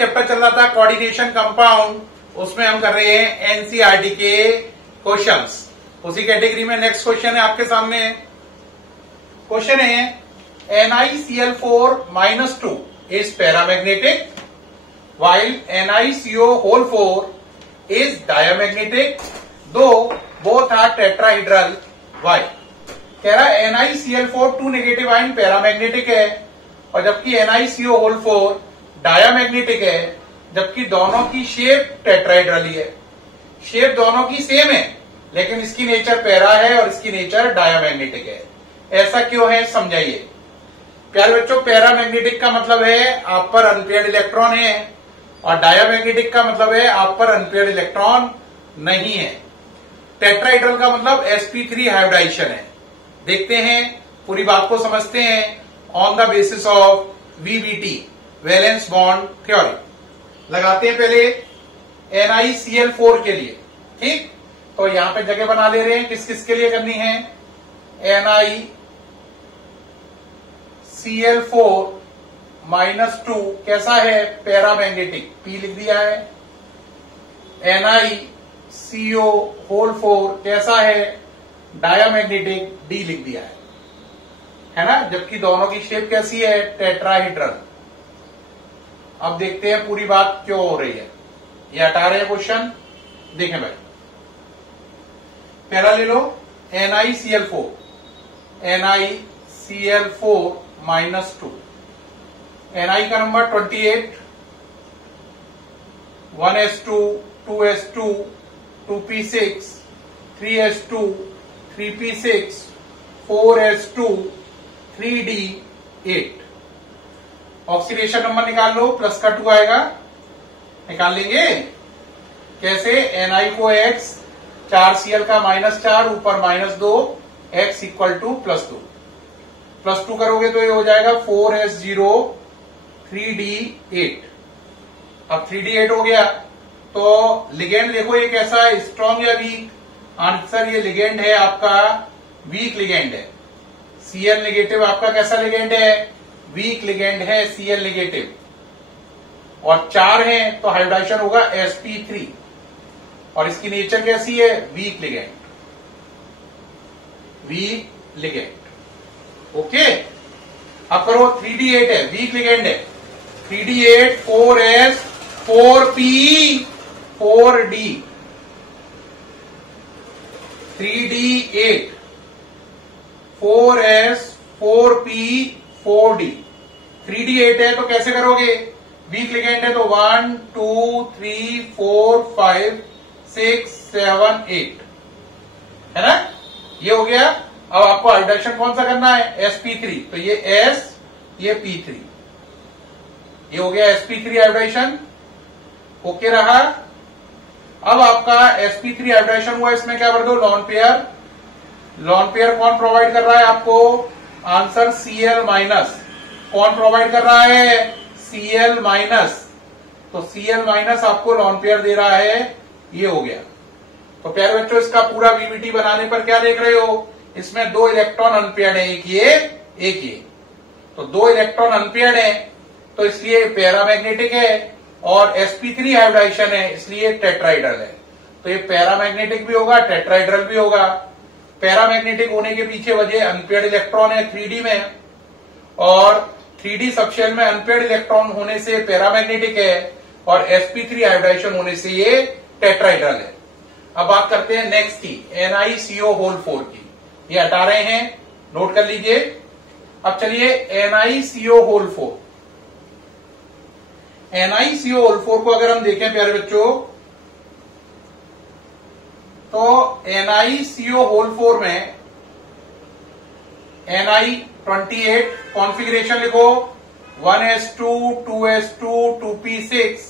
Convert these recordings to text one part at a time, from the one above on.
Chapter चल रहा था कोऑर्डिनेशन कंपाउंड, उसमें हम कर रहे हैं एनसीईआरटी के क्वेश्चंस। उसी कैटेगरी में नेक्स्ट क्वेश्चन है आपके सामने। क्वेश्चन है NiCl4-2 is paramagnetic while NiCO4 is diamagnetic though both are tetrahedral. Why? कह रहा है NiCl4 2 नेगेटिव आयन पैरामैग्नेटिक है और जबकि NiCO4 डायामैग्नेटिक है, जबकि दोनों की शेप टेट्राहेड्रल है। शेप दोनों की सेम है लेकिन इसकी नेचर पैरा है और इसकी नेचर डायामैग्नेटिक है। ऐसा क्यों है समझाइए। प्यारे बच्चों, पैरामैग्नेटिक का मतलब है आप पर अनपेयर्ड इलेक्ट्रॉन है और डायामैग्नेटिक का मतलब है आप पर अनपेयर्ड इलेक्ट्रॉन नहीं है। टेट्राहेड्रल का मतलब sp3 हाइब्रिडाइजेशन है। देखते हैं, पूरी बात को समझते हैं on the basis of VBT, valence bond theory. लगाते हैं पहले NiCl4 के लिए, ठीक। तो यहां पे जगह बना ले रहे हैं, किस किस के लिए करनी है। NiCl4-2 कैसा है, पैरामैग्नेटिक, P लिख दिया है। NiCO4 कैसा है, डायामैग्नेटिक, D लिख दिया है ना। जबकि दोनों की शेप कैसी है, टेट्राहेड्रल। अब देखते हैं पूरी बात क्यों हो रही है। ये हटा रहे हैं क्वेश्चन, देखें भाई। पहला ले लो NiCl4, NiCl4-2, Ni का number 28, 1s2, 2s2, 2p6, 3s2, 3p6, 4s2, 3d8। Oxidation number निकाल लो, प्लस का 2 आएगा, निकाल लेंगे। कैसे, Ni को x, 4Cl का -4, ऊपर -2, x इक्वल टू +2। +2 करोगे तो ये हो जाएगा 4s0, 3d8। अब 3d8 हो गया तो लिगेंड देखो ये कैसा है, स्ट्रॉन्ग या वीक। आंसर ये लिगेंड है आपका वीक लिगेंड है। Cl नेगेटिव आपका कैसा लिगेंड है, वीक लिगेंड है Cl नेगेटिव। और 4 है तो हाइब्रिडाइजेशन होगा sp3 और इसकी नेचर कैसी है, week ligand, week ligand. Okay, अब करो 3d8 है, वीक लिगेंड है। 3d8, 4s, 4p, 4d, 3d8, 4s, 4p, 4d। 3d8 है तो कैसे करोगे, वीक लिगेंड है तो 1 2 3 4 5 6 7 8 है ना। ये हो गया। अब आपको हाइब्रिडाइजेशन कौन सा करना है, sp3। तो ये s, ये p3, ये हो गया sp3 हाइब्रिडाइजेशन। ओके रहा। अब आपका sp3 हाइब्रिडाइजेशन हुआ, इसमें क्या भर दो, लॉन पेयर। लॉन पेयर कौन प्रोवाइड कर रहा है आपको, आंसर Cl-। कौन प्रोवाइड कर रहा है, Cl-। तो Cl- आपको लॉन पेयर दे रहा है, ये हो गया। तो प्यारे बच्चों, इसका पूरा VBT बनाने पर क्या देख रहे हो, इसमें 2 इलेक्ट्रॉन अनपेयर्ड है, एक ये एक ये। तो 2 इलेक्ट्रॉन अनपेयर्ड है तो इसलिए पैरामैग्नेटिक है और sp3 हाइब्रिडाइजेशन है इसलिए टेट्राहेड्रल है। तो ये पैरामैग्नेटिक भी होगा, टेट्राहेड्रल भी होगा। पैरामैग्नेटिक होने के पीछे वजह अनपेयर्ड इलेक्ट्रॉन है 3d में, और 3d सबशेल में अनपेयर्ड इलेक्ट्रॉन होने से पैरामैग्नेटिक है और sp3 हाइब्रिडाइजेशन होने से ये टेट्राहेड्रल है। अब बात करते हैं नेक्स्ट की, NiCO4 की। ये हटा रहे हैं, नोट कर लीजिए। अब चलिए NiCO4, NiCO4 को अगर हम देखें प्यारे बच्चों, तो NiCO4 में Ni28 कॉन्फ़िगरेशन लिखो, 1s2, 2s2, 2p6,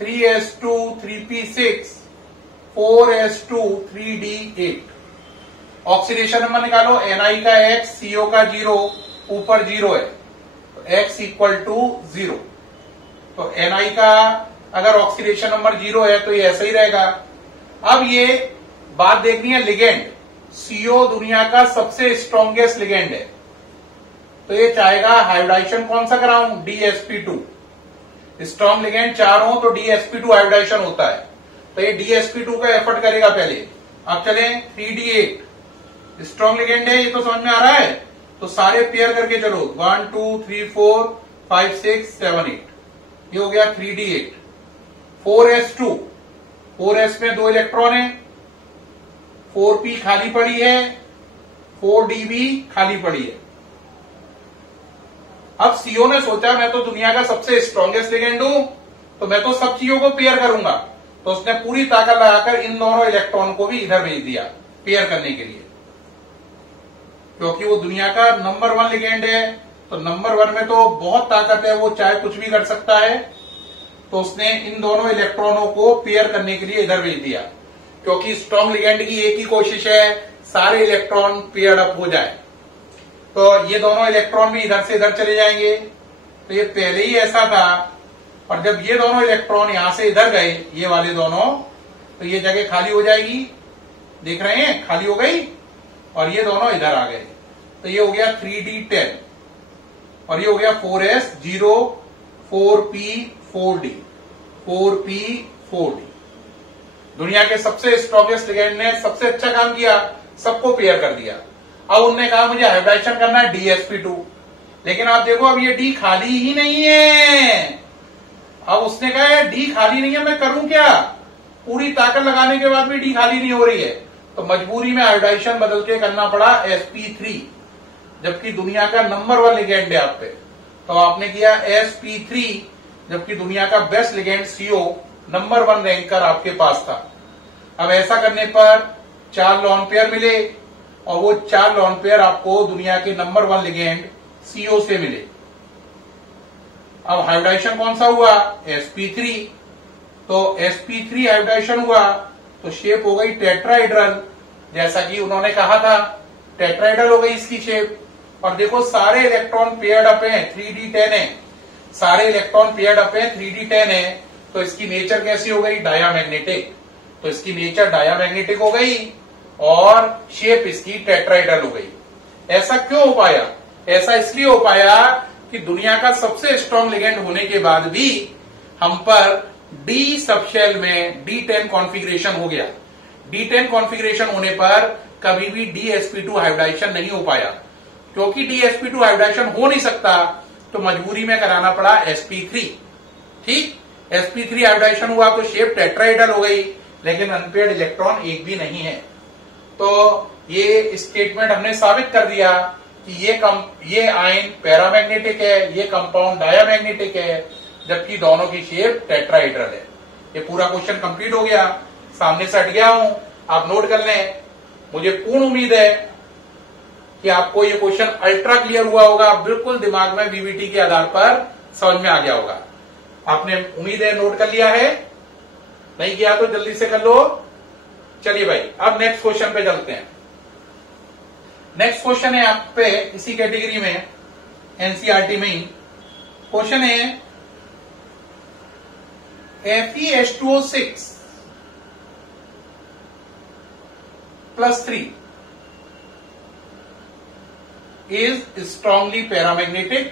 3s2, 3p6, 4s2, 3d8। Oxidation number निकालो, Ni का x, CO का 0, ऊपर 0 है तो x इक्वल टू 0। तो Ni का अगर ऑक्सीडेशन नंबर 0 है तो ये ऐसा ही रहेगा। अब ये बात देखनी है लिगेंड, CO दुनिया का सबसे स्ट्रॉन्गेस्ट लिगेंड है तो ये चाहेगा हाइब्रिडाइजेशन कौन सा कराऊं, DsP2। स्ट्रॉन्ग लिगेंड 4 हो तो DsP2 हाइब्रिडाइजेशन होता है, तो ये DsP2 का एफर्ट करेगा पहले। अब चले 3D8 स्ट्रॉन्ग लिगेंड है, ये तो समझ में आ रहा है, तो सारे पेयर करके चलो 1 2 3 4 5 6 7 8, ये हो गया 3D8। 4s2, 4s में 2 इलेक्ट्रॉन है, 4p खाली पड़ी है, 4d भी खाली पड़ी है। अब सीओ ने सोचा मैं तो दुनिया का सबसे स्ट्रॉन्गेस्ट लिगेंड हूं, तो मैं तो सब चीजों को पेयर करूंगा, तो उसने पूरी ताकत लगाकर इन दोनों इलेक्ट्रॉन को भी इधर भेज दिया पेयर करने के लिए, क्योंकि वो दुनिया का नंबर 1 लिगेंड है, तो नंबर 1 में तो बहुत ताकत है, वो चाहे कुछ भी कर सकता है। तो उसने इन दोनों इलेक्ट्रॉनों को पेयर करने के लिए इधर भेज दिया, क्योंकि स्ट्रॉन्ग लिगेंड की एक ही कोशिश है सारे इलेक्ट्रॉन पेयर्ड अप हो जाए। तो ये दोनों इलेक्ट्रॉन भी इधर से इधर चले जाएंगे, तो ये पहले ही ऐसा था, और जब ये दोनों इलेक्ट्रॉन यहां से इधर गए, ये वाले दोनों, तो ये जगह खाली हो जाएगी, देख रहे हैं खाली हो गई, और ये दोनों इधर आ गए, तो ये हो गया 3D10 और ये हो गया 4s0 4p4d 4p4d। दुनिया के सबसे स्ट्रॉन्गेस्ट लिगेंड ने सबसे अच्छा काम किया, सबको पेयर कर दिया। अब उनने कहा मुझे हाइब्रिडाइजेशन करना है DsP2, लेकिन आप देखो अब ये D खाली ही नहीं है। अब उसने कहा है D खाली नहीं है, मैं करूं क्या? पूरी ताकत लगाने के बाद भी D खाली नहीं हो रही है, तो मजबूरी में हाइब्रिडाइजेशन बदल के करना पड़ा sp3, जबकि दुनिया का नंबर 1 लिगेंड है आप पे, तो आपने किया sp3, जबकि दुनिया का best ligand CO number 1 ranker आपके पास था। अब ऐसा करने पर 4 लॉन पेयर मिले, और वो 4 लॉन पेयर आपको दुनिया के नंबर 1 लिगेंड CO से मिले। अब हाइब्रिडाइजेशन कौन सा हुआ? sp3, तो sp3 हाइब्रिडाइजेशन हुआ तो शेप हो गई टेट्राहेड्रल, जैसा कि उन्होंने कहा था, टेट्राहेड्रल हो गई इसकी शेप। और देखो सारे इलेक्ट्रॉन पेयर्ड अप हैं, 3D10 है, सारे इलेक्ट्रॉन पेयर्ड अप हैं, 3D10 है, तो इसकी नेचर कैसी हो गई? डायामैग्नेटिक, तो इसकी नेचर डायामैग्नेटिक हो गई और शेप इसकी टेट्राहेड्रल हो गई। ऐसा क्यों हो पाया? ऐसा इसलिए हो पाया कि दुनिया का सबसे स्ट्रॉन्ग लिगेंड होने के बाद भी हम पर D सबशेल में D10 कॉन्फ़िगरेशन हो गया। D10 कॉन्फ़िगरेशन होने पर कभी भी DsP2 हाइब्रिडाइजेशन नहीं हो पाया, क्योंकि DsP2 हाइब्रिडाइजेशन हो नहीं सकता, तो मजबूरी में कराना पड़ा sp3। ठीक, sp3 हाइब्रिडाइजेशन हुआ तो शेप टेट्राहेड्रल हो गई, लेकिन अनपेयर्ड इलेक्ट्रॉन एक भी नहीं है। तो ये स्टेटमेंट हमने साबित कर दिया कि ये आयन पैरामैग्नेटिक है, ये कंपाउंड डायामैग्नेटिक है, जबकि दोनों की शेप टेट्राहेड्रल है। ये पूरा क्वेश्चन कंप्लीट हो गया, सामने से हट गया हूं, आप नोट कर लें। मुझे पूर्ण उम्मीद है कि आपको ये क्वेश्चन अल्ट्रा क्लियर हुआ होगा, बिल्कुल दिमाग में वीवीटी के आधार पर समझ में आ गया होगा। आपने उम्मीद है नोट कर लिया है, नहीं किया तो जल्दी से कर लो। चलिए भाई, अब नेक्स्ट क्वेश्चन पे चलते हैं। नेक्स्ट क्वेश्चन है आप पे इसी कैटेगरी में, एनसीईआरटी में ही क्वेश्चन है, FeH2O6 +3 is strongly paramagnetic,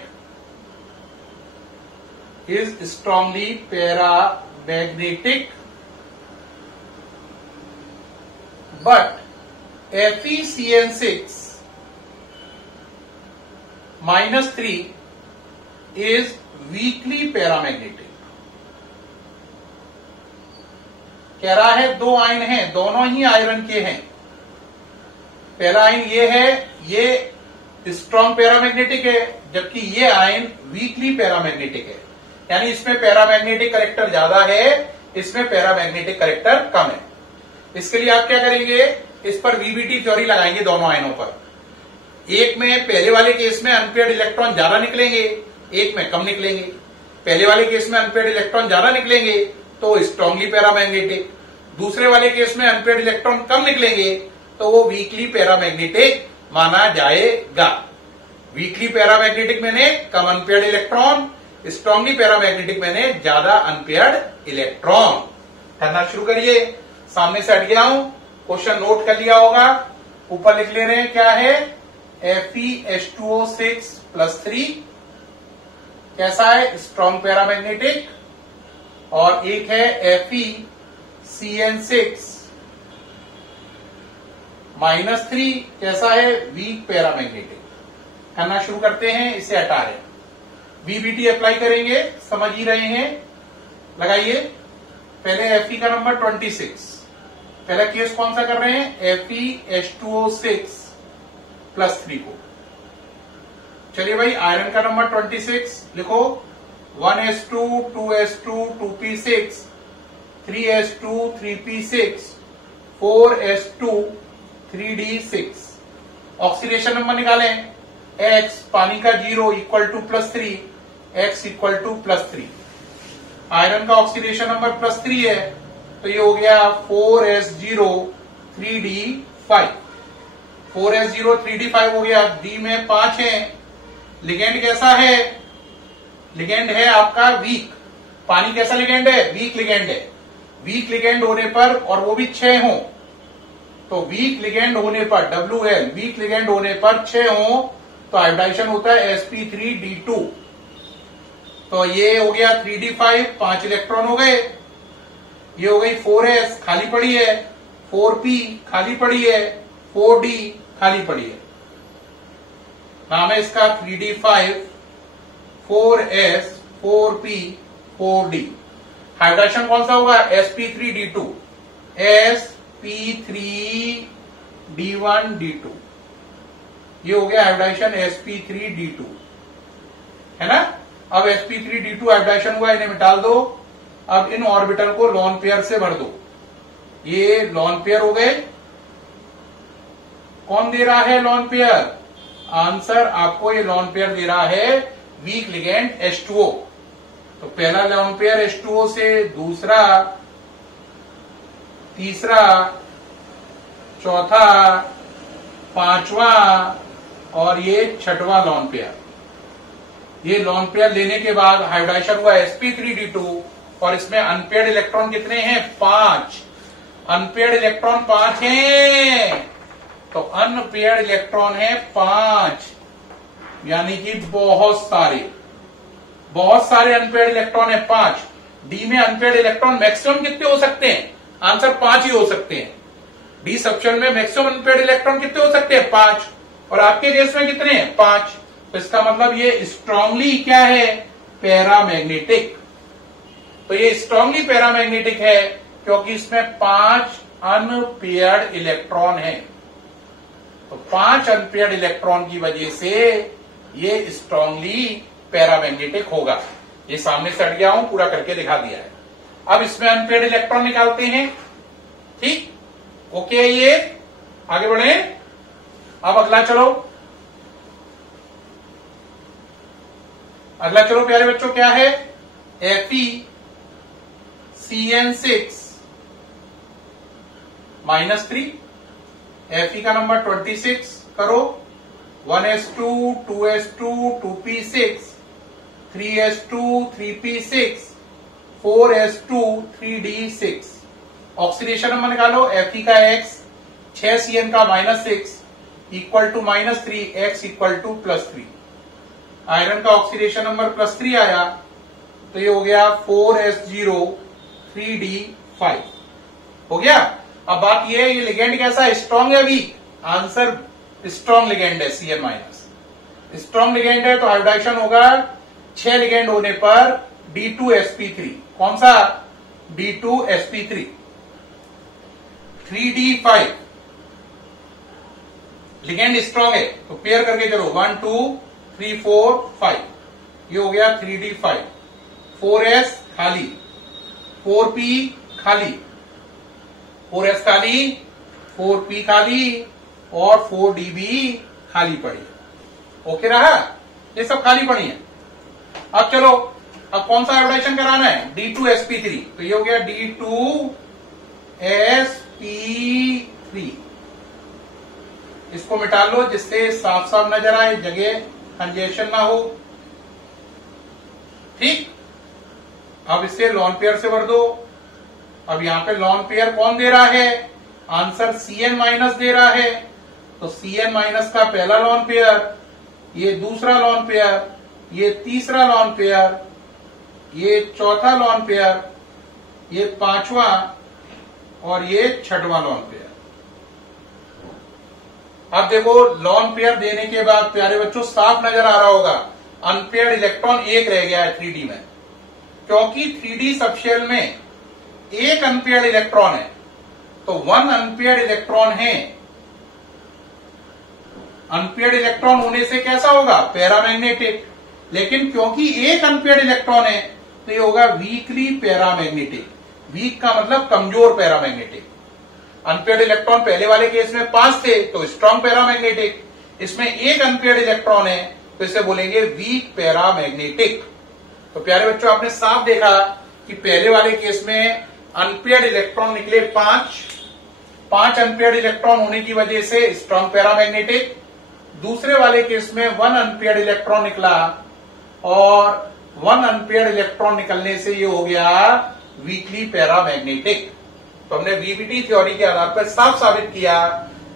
but FeCN6 -3 is weakly paramagnetic। कह रहा है दो आयन हैं, दोनों ही आयरन के हैं। पहला आयन ये है, ये स्ट्रॉन्ग पैरामैग्नेटिक है, जबकि ये आयन वीकली पैरामैग्नेटिक है, यानी इसमें पैरामैग्नेटिक करेक्टर ज्यादा है, इसमें पैरामैग्नेटिक करेक्टर कम है। इसके लिए आप क्या करेंगे? इस पर वीबीटी थ्योरी लगाएंगे दोनों आयनों पर। एक में पहले वाले केस में अनपेयर्ड इलेक्ट्रॉन ज्यादा निकलेंगे, एक में कम निकलेंगे। पहले वाले केस में अनपेयर्ड इलेक्ट्रॉन ज्यादा निकलेंगे तो स्ट्रांगली पैरामैग्नेटिक, दूसरे वाले केस में अनपेयर्ड इलेक्ट्रॉन कम निकलेंगे तो वो वीकली पैरामैग्नेटिक माना जाएगा। वीकली पैरामैग्नेटिक मैंने कम अनपेयर्ड इलेक्ट्रॉन, स्ट्रांगली पैरामैग्नेटिक मैंने ज्यादा अनपेयर्ड इलेक्ट्रॉन। करना शुरू करिए, सामने से हट गया हूं, क्वेश्चन नोट कर लिया होगा, ऊपर लिख ले रहे हैं क्या है, FeH2O6 +3 कैसा है? स्ट्रॉन्ग पैरामैग्नेटिक, और एक है FeCN6 -3, कैसा है, वीक पैरामैग्नेटिक। करना शुरू करते हैं, इसे हटा रहे हैं, VBT अप्लाई करेंगे, समझ ही रहे हैं, लगाइए। पहले Fe का नंबर 26, पहला केस कौन सा कर रहे हैं, FeH2O6 +3 को। चलिए भाई, आयरन का नंबर 26 लिखो, 1s2 2s2 2p6 3s2 3p6 4s2 3d6। Oxidation number निकालें, X पानी का 0 equal to +3, X equal to +3। Iron का ऑक्सीडेशन नंबर +3 है, तो ये हो गया 4s0 3d5। 4s0 3d5 हो गया। डी में 5 है। लिगेंड कैसा है, लिगेंड है आपका वीक। पानी कैसा लिगेंड है, वीक लिगेंड है। वीक लिगेंड होने पर, और वो भी 6 हो, तो वीक लिगेंड होने पर WL वीक लिगेंड होने पर 6 हो तो हाइब्रिडाइजेशन होता है sp3d2। तो ये हो गया 3d5, 5 इलेक्ट्रॉन हो गए। ये हो गई 4s खाली पड़ी है, 4p खाली पड़ी है, 4d खाली पड़ी है। नाम है इसका 3d5 4s 4p 4d। Hybridisation कौन सा होगा, sp3d2 sp3d1d2। ये हो गया हाइब्रिडाइजेशन sp3d2, है ना। अब sp3d2 हाइब्रिडाइजेशन हुआ, इन्हें मिटा दो। अब इन ऑर्बिटल को लॉन पेयर से भर दो। ये लॉन पेयर हो गए। कौन दे रहा है लॉन पेयर, आंसर आपको ये लॉन पेयर दे रहा है वीक लिगेंड H2O। तो पहला लॉन पेयर H2O से, दूसरा, तीसरा, चौथा, पांचवा और ये छठवां लॉन पेयर। ये लॉन पेयर लेने के बाद हाइब्रिडाइजेशन हुआ sp3d2 और इसमें अनपेयर्ड इलेक्ट्रॉन कितने हैं, 5। अनपेयर्ड इलेक्ट्रॉन 5 हैं, तो अनपेयर्ड इलेक्ट्रॉन है 5, यानी कि बहुत सारे अनपेयर्ड इलेक्ट्रॉन है 5। डी में अनपेयर्ड इलेक्ट्रॉन मैक्सिमम कितने हो सकते हैं, आंसर 5 ही हो सकते हैं। डी सबशेल में मैक्सिमम अनपेयर्ड इलेक्ट्रॉन कितने हो सकते हैं, 5, और आपके केस में कितने हैं, 5। तो इसका मतलब ये स्ट्रांगली क्या है, पैरामैग्नेटिक। तो ये स्ट्रांगली पैरामैग्नेटिक है क्योंकि इसमें 5 अनपेयर्ड इलेक्ट्रॉन है। तो 5 अनपेयर्ड इलेक्ट्रॉन की वजह से ये स्ट्रांगली पैरामैग्नेटिक होगा। ये सामने से हट गया हूं, पूरा करके दिखा दिया है। अब इसमें अनपेयर्ड इलेक्ट्रॉन निकालते हैं, ठीक, ओके। ये आगे बढ़े। अब अगला चलो प्यारे बच्चों, क्या है, FeCN6 -3। Fe का नंबर 26 करो, 1s2 2s2 2p6 3s2 3p6 4s2 3d6। Oxidation number निकालो, Fe का x 6Cn का -6 equal to -3, x equal to +3। Iron का ऑक्सीडेशन नंबर +3 आया, तो ये हो गया 4s0 3d5 हो गया। अब बात ये है, ये लिगेंड कैसा है, स्ट्रॉन्ग है वीक, आंसर स्ट्रॉन्ग लिगेंड है, Cn-। स्ट्रॉन्ग लिगेंड है तो हाइब्रिडाइजेशन होगा 6 लिगेंड होने पर D2sp3। कौन सा, D2sp3। 3d5 लिगेंड स्ट्रॉन्ग है तो पेयर करके चलो, 1 2 3 4 5, ये हो गया 3d5। 4s खाली, 4p खाली, 4s खाली, 4p खाली और 4d भी खाली पड़ी है। ओके रहा, ये सब खाली पड़ी है। अब चलो, अब कौन सा हाइब्रिडाइजेशन कराना है, D2sp3। तो ये हो गया D2sp3। इसको मिटा लो जिससे साफ साफ नजर आए, जगह कंजेशन ना हो, ठीक। अब इसे लॉन पेयर से भर दो। अब यहां पे लॉन पेयर कौन दे रहा है, आंसर Cn- दे रहा है, तो Cn- का पहला लॉन पेयर, ये दूसरा लॉन पेयर, ये तीसरा लॉन पेयर, ये चौथा लॉन पेयर ये 5वां और ये 6वां लोन पेयर। अब देखो लोन पेयर देने के बाद प्यारे बच्चों साफ नजर आ रहा होगा अनपेयर्ड इलेक्ट्रॉन एक रह गया है 3D में, क्योंकि 3D सबशेल में एक अनपेयर्ड इलेक्ट्रॉन है तो 1 अनपेयर्ड इलेक्ट्रॉन है। अनपेयर्ड इलेक्ट्रॉन होने से कैसा होगा? पैरामैग्नेटिक। लेकिन क्योंकि एक अनपेयर्ड इलेक्ट्रॉन है तो ये होगा वीकली पैरामैग्नेटिक। वीक का मतलब कमजोर पैरामैग्नेटिक। अनपेयर्ड इलेक्ट्रॉन पहले वाले केस में 5 थे तो स्ट्रॉन्ग पैरामैग्नेटिक, इसमें एक अनपेयर्ड इलेक्ट्रॉन है तो इसे बोलेंगे वीक पैरामैग्नेटिक। तो प्यारे बच्चों आपने साफ देखा कि पहले वाले केस में अनपेयर्ड इलेक्ट्रॉन निकले 5 अनपेयर्ड इलेक्ट्रॉन होने की वजह से स्ट्रॉन्ग पैरामैग्नेटिक। दूसरे वाले केस में 1 अनपेयर्ड इलेक्ट्रॉन निकला और 1 अनपेयर्ड इलेक्ट्रॉन निकलने से ये हो गया वीकली पैरामैग्नेटिक। तो हमने वीबीटी थ्योरी के आधार पर साफ साबित किया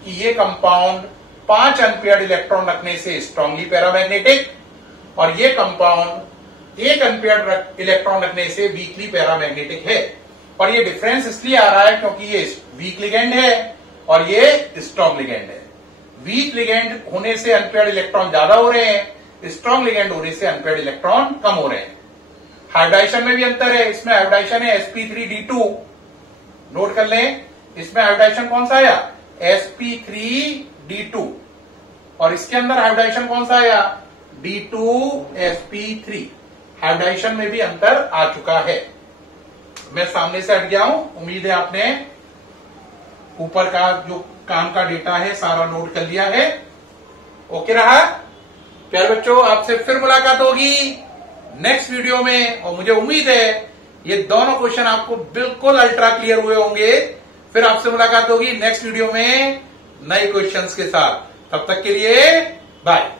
कि ये कंपाउंड 5 अनपेयर्ड इलेक्ट्रॉन रखने से स्ट्रांगली पैरामैग्नेटिक और ये कंपाउंड 1 अनपेयर्ड इलेक्ट्रॉन रखने से वीकली पैरामैग्नेटिक है। और ये डिफरेंस इसलिए आ रहा है क्योंकि ये वीक लिगेंड है और ये स्ट्रांग लिगेंड है। वीक लिगेंड होने से अनपेयर्ड इलेक्ट्रॉन ज्यादा हो रहे हैं, स्ट्रांग लिगेंड होने से अनपेयर्ड इलेक्ट्रॉन कम हो रहे हैं। हाइब्रिडाइजेशन में भी अंतर है, इसमें हाइब्रिडाइजेशन है sp3d2, नोट कर लें, इसमें हाइब्रिडाइजेशन कौन सा आया? sp3d2 और इसके अंदर हाइब्रिडाइजेशन कौन सा आया? d2sp3। हाइब्रिडाइजेशन में भी अंतर आ चुका है। मैं सामने से हट गया हूं, उम्मीद है आपने ऊपर का जो काम का डेटा है सारा नोट कर लिया है। ओके रहा? प्यारे बच्चों आपसे फिर मुलाकात होगी नेक्स्ट वीडियो में और मुझे उम्मीद है ये दोनों क्वेश्चन आपको बिल्कुल अल्ट्रा क्लियर हुए होंगे। फिर आपसे मुलाकात होगी नेक्स्ट वीडियो में नए क्वेश्चंस के साथ। तब तक के लिए बाय।